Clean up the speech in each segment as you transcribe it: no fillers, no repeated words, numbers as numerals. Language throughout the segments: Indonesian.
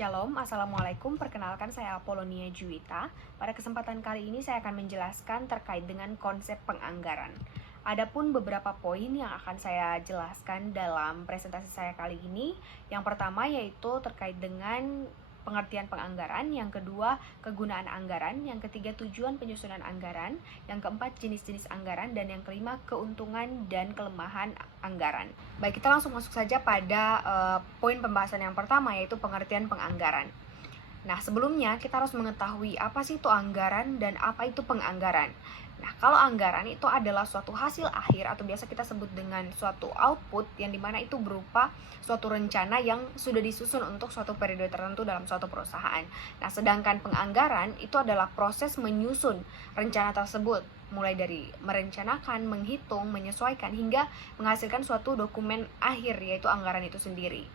Shalom, Assalamualaikum, perkenalkan saya Apolonia Juwita. Pada kesempatan kali ini saya akan menjelaskan terkait dengan konsep penganggaran. Adapun beberapa poin yang akan saya jelaskan dalam presentasi saya kali ini. Yang pertama yaitu terkait dengan pengertian penganggaran, yang kedua kegunaan anggaran, yang ketiga tujuan penyusunan anggaran, yang keempat jenis-jenis anggaran, dan yang kelima keuntungan dan kelemahan anggaran. Baik, kita langsung masuk saja pada poin pembahasan yang pertama, yaitu pengertian penganggaran. Nah, sebelumnya kita harus mengetahui apa sih itu anggaran dan apa itu penganggaran. Nah, kalau anggaran itu adalah suatu hasil akhir atau biasa kita sebut dengan suatu output, yang dimana itu berupa suatu rencana yang sudah disusun untuk suatu periode tertentu dalam suatu perusahaan. Nah, sedangkan penganggaran itu adalah proses menyusun rencana tersebut, mulai dari merencanakan, menghitung, menyesuaikan, hingga menghasilkan suatu dokumen akhir, yaitu anggaran itu sendiri.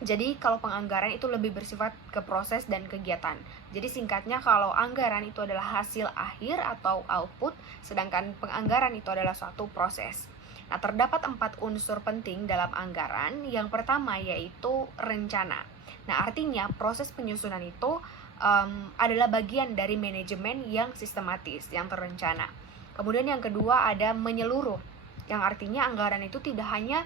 Jadi kalau penganggaran itu lebih bersifat ke proses dan kegiatan. Jadi singkatnya, kalau anggaran itu adalah hasil akhir atau output, sedangkan penganggaran itu adalah suatu proses. Nah, terdapat 4 unsur penting dalam anggaran. Yang pertama yaitu rencana. Nah, artinya proses penyusunan itu adalah bagian dari manajemen yang sistematis, yang terencana. Kemudian yang kedua ada menyeluruh, yang artinya anggaran itu tidak hanya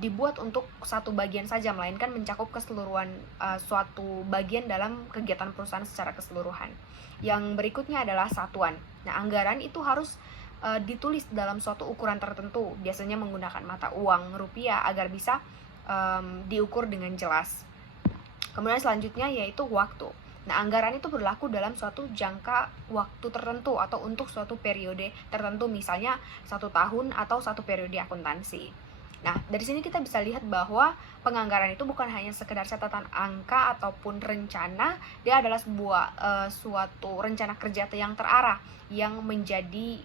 dibuat untuk satu bagian saja, melainkan mencakup keseluruhan suatu bagian dalam kegiatan perusahaan secara keseluruhan. Yang berikutnya adalah satuan. Nah, anggaran itu harus ditulis dalam suatu ukuran tertentu, biasanya menggunakan mata uang rupiah agar bisa diukur dengan jelas. Kemudian selanjutnya yaitu waktu. Nah, anggaran itu berlaku dalam suatu jangka waktu tertentu atau untuk suatu periode tertentu, misalnya 1 tahun atau 1 periode akuntansi. Nah, dari sini kita bisa lihat bahwa penganggaran itu bukan hanya sekedar catatan angka ataupun rencana, dia adalah suatu rencana kerja yang terarah yang menjadi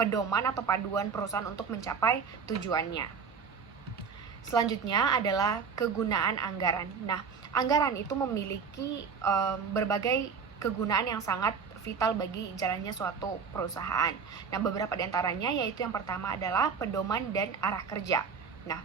pedoman atau paduan perusahaan untuk mencapai tujuannya. Selanjutnya adalah kegunaan anggaran. Nah, anggaran itu memiliki berbagai kegunaan yang sangat vital bagi jalannya suatu perusahaan. Nah, beberapa di antaranya yaitu yang pertama adalah pedoman dan arah kerja. Nah,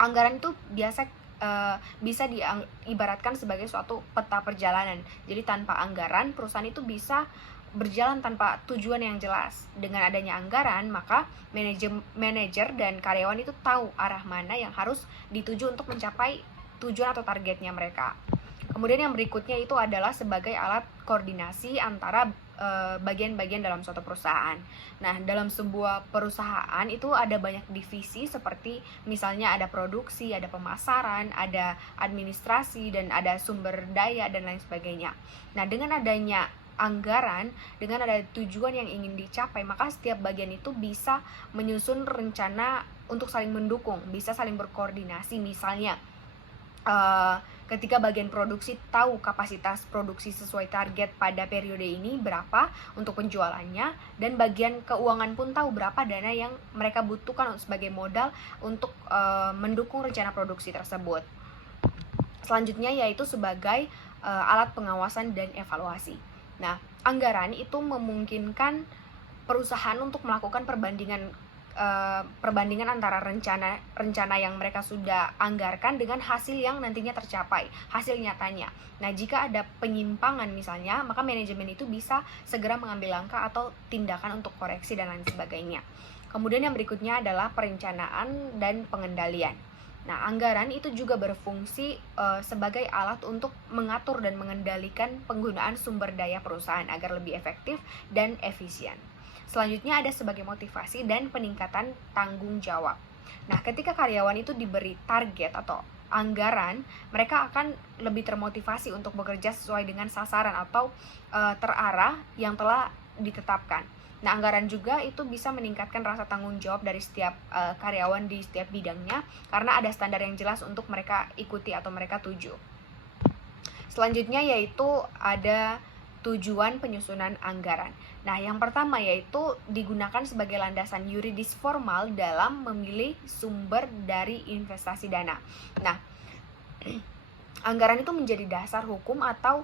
anggaran itu bisa diibaratkan sebagai suatu peta perjalanan. Jadi tanpa anggaran, perusahaan itu bisa berjalan tanpa tujuan yang jelas. Dengan adanya anggaran, maka manajer dan karyawan itu tahu arah mana yang harus dituju untuk mencapai tujuan atau targetnya mereka. Kemudian yang berikutnya itu adalah sebagai alat koordinasi antara bagian-bagian dalam suatu perusahaan. Nah, dalam sebuah perusahaan itu ada banyak divisi, seperti misalnya ada produksi, ada pemasaran, ada administrasi, dan ada sumber daya, dan lain sebagainya. Nah, dengan adanya anggaran, dengan ada tujuan yang ingin dicapai, maka setiap bagian itu bisa menyusun rencana untuk saling mendukung, bisa saling berkoordinasi. Misalnya ketika bagian produksi tahu kapasitas produksi sesuai target pada periode ini berapa untuk penjualannya, dan bagian keuangan pun tahu berapa dana yang mereka butuhkan sebagai modal untuk mendukung rencana produksi tersebut. Selanjutnya yaitu sebagai alat pengawasan dan evaluasi. Nah, anggaran itu memungkinkan perusahaan untuk melakukan perbandingan antara rencana yang mereka sudah anggarkan dengan hasil yang nantinya tercapai, hasil nyatanya. Nah, jika ada penyimpangan misalnya, maka manajemen itu bisa segera mengambil langkah atau tindakan untuk koreksi dan lain sebagainya. Kemudian yang berikutnya adalah perencanaan dan pengendalian. Nah, anggaran itu juga berfungsi sebagai alat untuk mengatur dan mengendalikan penggunaan sumber daya perusahaan agar lebih efektif dan efisien. Selanjutnya ada sebagai motivasi dan peningkatan tanggung jawab. Nah, ketika karyawan itu diberi target atau anggaran, mereka akan lebih termotivasi untuk bekerja sesuai dengan sasaran atau terarah yang telah ditetapkan. Nah, anggaran juga itu bisa meningkatkan rasa tanggung jawab dari setiap karyawan di setiap bidangnya, karena ada standar yang jelas untuk mereka ikuti atau mereka tuju. Selanjutnya yaitu ada tujuan penyusunan anggaran. Nah, yang pertama yaitu digunakan sebagai landasan yuridis formal dalam memilih sumber dari investasi dana. Nah, anggaran itu menjadi dasar hukum atau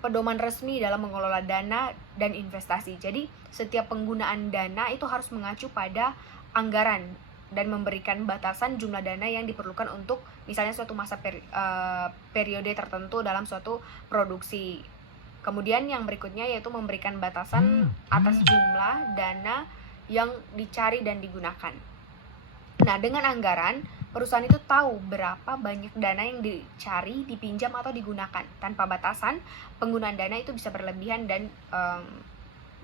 pedoman resmi dalam mengelola dana dan investasi. Jadi, setiap penggunaan dana itu harus mengacu pada anggaran dan memberikan batasan jumlah dana yang diperlukan untuk misalnya suatu masa periode tertentu dalam suatu produksi. Kemudian yang berikutnya yaitu memberikan batasan atas jumlah dana yang dicari dan digunakan. Nah, dengan anggaran, perusahaan itu tahu berapa banyak dana yang dicari, dipinjam atau digunakan. Tanpa batasan, penggunaan dana itu bisa berlebihan dan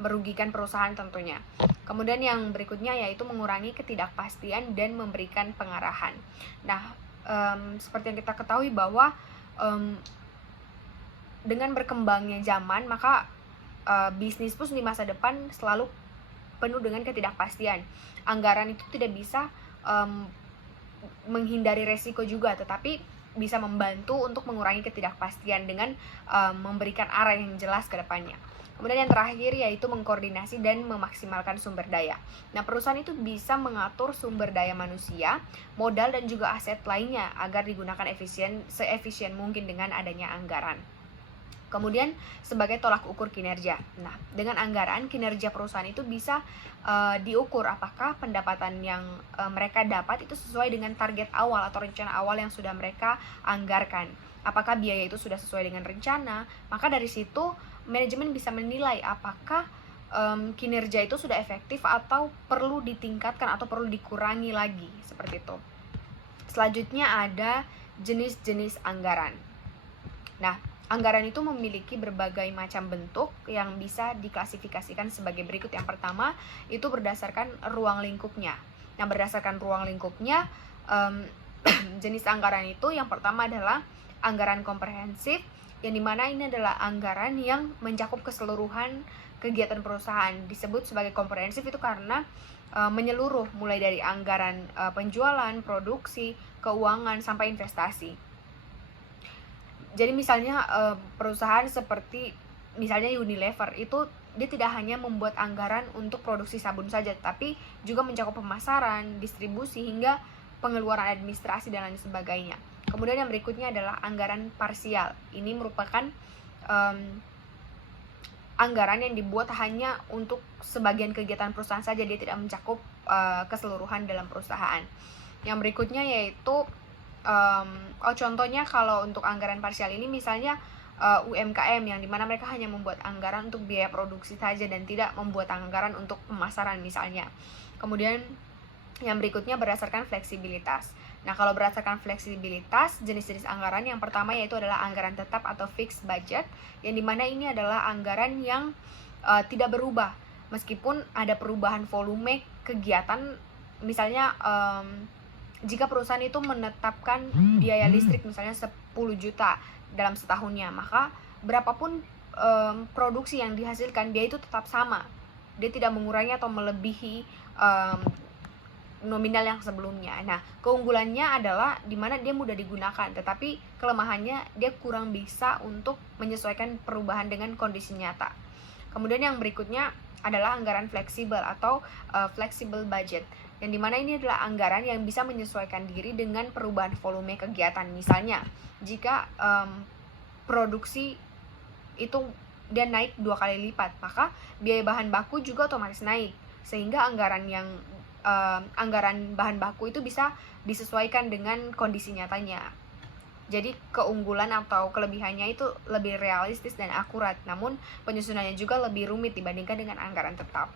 merugikan perusahaan tentunya. Kemudian yang berikutnya yaitu mengurangi ketidakpastian dan memberikan pengarahan. Nah, seperti yang kita ketahui bahwa dengan berkembangnya zaman, maka bisnis pun di masa depan selalu penuh dengan ketidakpastian. Anggaran itu tidak bisa menghindari resiko juga, tetapi bisa membantu untuk mengurangi ketidakpastian dengan memberikan arah yang jelas ke depannya. Kemudian yang terakhir yaitu mengkoordinasi dan memaksimalkan sumber daya. Nah, perusahaan itu bisa mengatur sumber daya manusia, modal dan juga aset lainnya agar digunakan seefisien mungkin dengan adanya anggaran. Kemudian sebagai tolak ukur kinerja. Nah, dengan anggaran, kinerja perusahaan itu bisa diukur apakah pendapatan yang mereka dapat itu sesuai dengan target awal atau rencana awal yang sudah mereka anggarkan. Apakah biaya itu sudah sesuai dengan rencana? Maka dari situ manajemen bisa menilai apakah kinerja itu sudah efektif atau perlu ditingkatkan atau perlu dikurangi lagi, seperti itu. Selanjutnya ada jenis-jenis anggaran. Nah, anggaran itu memiliki berbagai macam bentuk yang bisa diklasifikasikan sebagai berikut. Yang pertama, itu berdasarkan ruang lingkupnya. Nah, berdasarkan ruang lingkupnya, jenis anggaran itu yang pertama adalah anggaran komprehensif, yang dimana ini adalah anggaran yang mencakup keseluruhan kegiatan perusahaan. Disebut sebagai komprehensif itu karena menyeluruh, mulai dari anggaran penjualan, produksi, keuangan, sampai investasi. Jadi misalnya perusahaan seperti misalnya Unilever itu dia tidak hanya membuat anggaran untuk produksi sabun saja, tapi juga mencakup pemasaran, distribusi, hingga pengeluaran administrasi dan lain sebagainya. Kemudian yang berikutnya adalah anggaran parsial. Ini merupakan anggaran yang dibuat hanya untuk sebagian kegiatan perusahaan saja, dia tidak mencakup keseluruhan dalam perusahaan. Yang berikutnya yaitu contohnya kalau untuk anggaran parsial ini misalnya UMKM yang dimana mereka hanya membuat anggaran untuk biaya produksi saja dan tidak membuat anggaran untuk pemasaran misalnya. Kemudian yang berikutnya berdasarkan fleksibilitas. Nah, kalau berdasarkan fleksibilitas, jenis-jenis anggaran yang pertama yaitu adalah anggaran tetap atau fixed budget, yang dimana ini adalah anggaran yang tidak berubah meskipun ada perubahan volume kegiatan. Misalnya jika perusahaan itu menetapkan biaya listrik misalnya 10 juta dalam setahunnya, maka berapapun produksi yang dihasilkan, dia itu tetap sama. Dia tidak mengurangi atau melebihi nominal yang sebelumnya. Nah, keunggulannya adalah dimana dia mudah digunakan, tetapi kelemahannya dia kurang bisa untuk menyesuaikan perubahan dengan kondisi nyata. Kemudian yang berikutnya adalah anggaran fleksibel atau flexible budget, yang dimana ini adalah anggaran yang bisa menyesuaikan diri dengan perubahan volume kegiatan. Misalnya, jika produksi itu dia naik 2 kali lipat, maka biaya bahan baku juga otomatis naik, sehingga anggaran bahan baku itu bisa disesuaikan dengan kondisi nyatanya. Jadi keunggulan atau kelebihannya itu lebih realistis dan akurat, namun penyusunannya juga lebih rumit dibandingkan dengan anggaran tetap.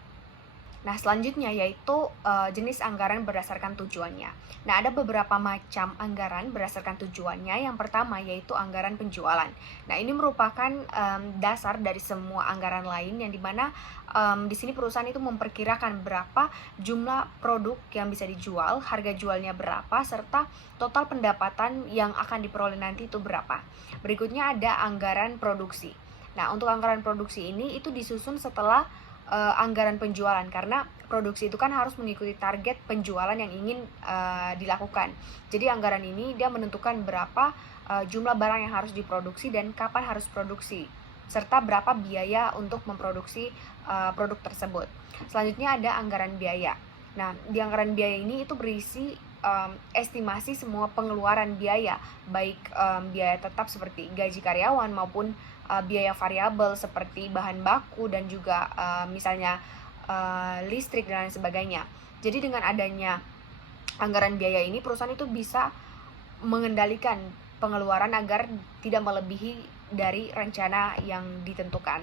Nah, selanjutnya yaitu jenis anggaran berdasarkan tujuannya. Nah, ada beberapa macam anggaran berdasarkan tujuannya. Yang pertama yaitu anggaran penjualan. Nah, ini merupakan dasar dari semua anggaran lain, yang dimana di sini perusahaan itu memperkirakan berapa jumlah produk yang bisa dijual, harga jualnya berapa, serta total pendapatan yang akan diperoleh nanti itu berapa. Berikutnya ada anggaran produksi. Nah, untuk anggaran produksi ini itu disusun setelah anggaran penjualan, karena produksi itu kan harus mengikuti target penjualan yang ingin dilakukan. Jadi anggaran ini dia menentukan berapa jumlah barang yang harus diproduksi dan kapan harus produksi, serta berapa biaya untuk memproduksi produk tersebut. Selanjutnya ada anggaran biaya. Nah, di anggaran biaya ini itu berisi estimasi semua pengeluaran biaya, baik biaya tetap seperti gaji karyawan maupun biaya variabel seperti bahan baku dan juga misalnya listrik dan lain sebagainya. Jadi dengan adanya anggaran biaya ini perusahaan itu bisa mengendalikan pengeluaran agar tidak melebihi dari rencana yang ditentukan.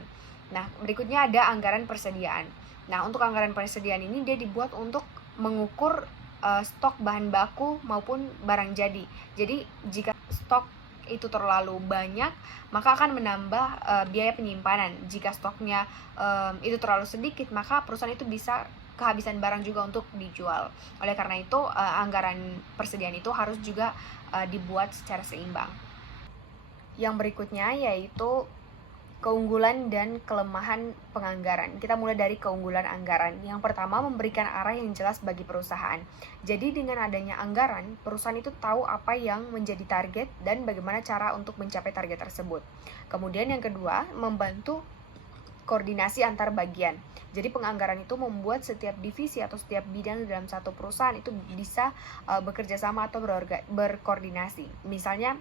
Nah, berikutnya ada anggaran persediaan. Nah, untuk anggaran persediaan ini dia dibuat untuk mengukur stok bahan baku maupun barang jadi. Jadi, jika stok itu terlalu banyak, maka akan menambah biaya penyimpanan. Jika stoknya itu terlalu sedikit, maka perusahaan itu bisa kehabisan barang juga untuk dijual. Oleh karena itu, anggaran persediaan itu harus juga dibuat secara seimbang. Yang berikutnya yaitu keunggulan dan kelemahan penganggaran. Kita mulai dari keunggulan anggaran. Yang pertama, memberikan arah yang jelas bagi perusahaan. Jadi dengan adanya anggaran, perusahaan itu tahu apa yang menjadi target dan bagaimana cara untuk mencapai target tersebut. Kemudian yang kedua, membantu koordinasi antar bagian. Jadi penganggaran itu membuat setiap divisi atau setiap bidang dalam satu perusahaan itu bisa bekerja sama atau berkoordinasi. Misalnya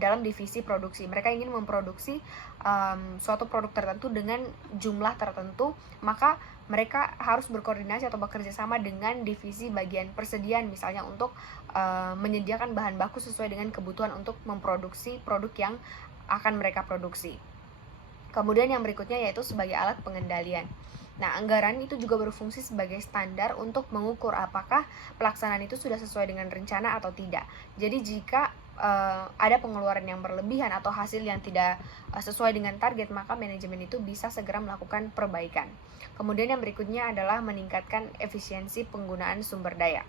dalam divisi produksi, mereka ingin memproduksi suatu produk tertentu dengan jumlah tertentu, maka mereka harus berkoordinasi atau bekerja sama dengan divisi bagian persediaan, misalnya untuk menyediakan bahan baku sesuai dengan kebutuhan untuk memproduksi produk yang akan mereka produksi. Kemudian yang berikutnya yaitu sebagai alat pengendalian. Nah, anggaran itu juga berfungsi sebagai standar untuk mengukur apakah pelaksanaan itu sudah sesuai dengan rencana atau tidak. Jadi jika ada pengeluaran yang berlebihan atau hasil yang tidak sesuai dengan target, maka manajemen itu bisa segera melakukan perbaikan. Kemudian yang berikutnya adalah meningkatkan efisiensi penggunaan sumber daya.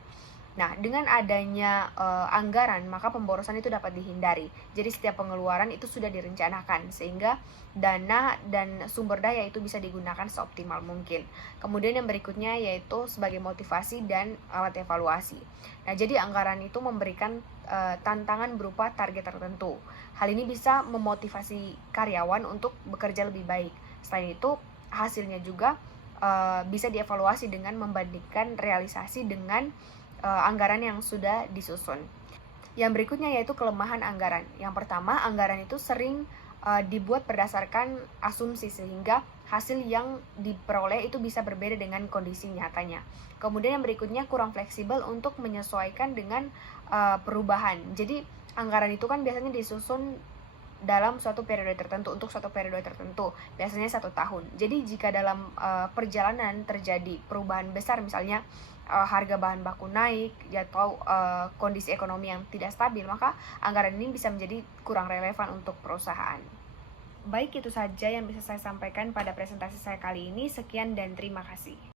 Nah, dengan adanya anggaran, maka pemborosan itu dapat dihindari. Jadi setiap pengeluaran itu sudah direncanakan, sehingga dana dan sumber daya itu bisa digunakan seoptimal mungkin. Kemudian yang berikutnya yaitu sebagai motivasi dan alat evaluasi. Nah, jadi anggaran itu memberikan tantangan berupa target tertentu. Hal ini bisa memotivasi karyawan untuk bekerja lebih baik. Selain itu, hasilnya juga bisa dievaluasi dengan membandingkan realisasi dengan anggaran yang sudah disusun. Yang berikutnya yaitu kelemahan anggaran. Yang pertama, anggaran itu sering dibuat berdasarkan asumsi sehingga hasil yang diperoleh itu bisa berbeda dengan kondisi nyatanya. Kemudian yang berikutnya kurang fleksibel untuk menyesuaikan dengan perubahan. Jadi anggaran itu kan biasanya disusun dalam suatu periode tertentu, untuk suatu periode tertentu, biasanya 1 tahun. Jadi jika dalam perjalanan terjadi perubahan besar, misalnya harga bahan baku naik atau kondisi ekonomi yang tidak stabil, maka anggaran ini bisa menjadi kurang relevan untuk perusahaan. Baik, itu saja yang bisa saya sampaikan pada presentasi saya kali ini. Sekian dan terima kasih.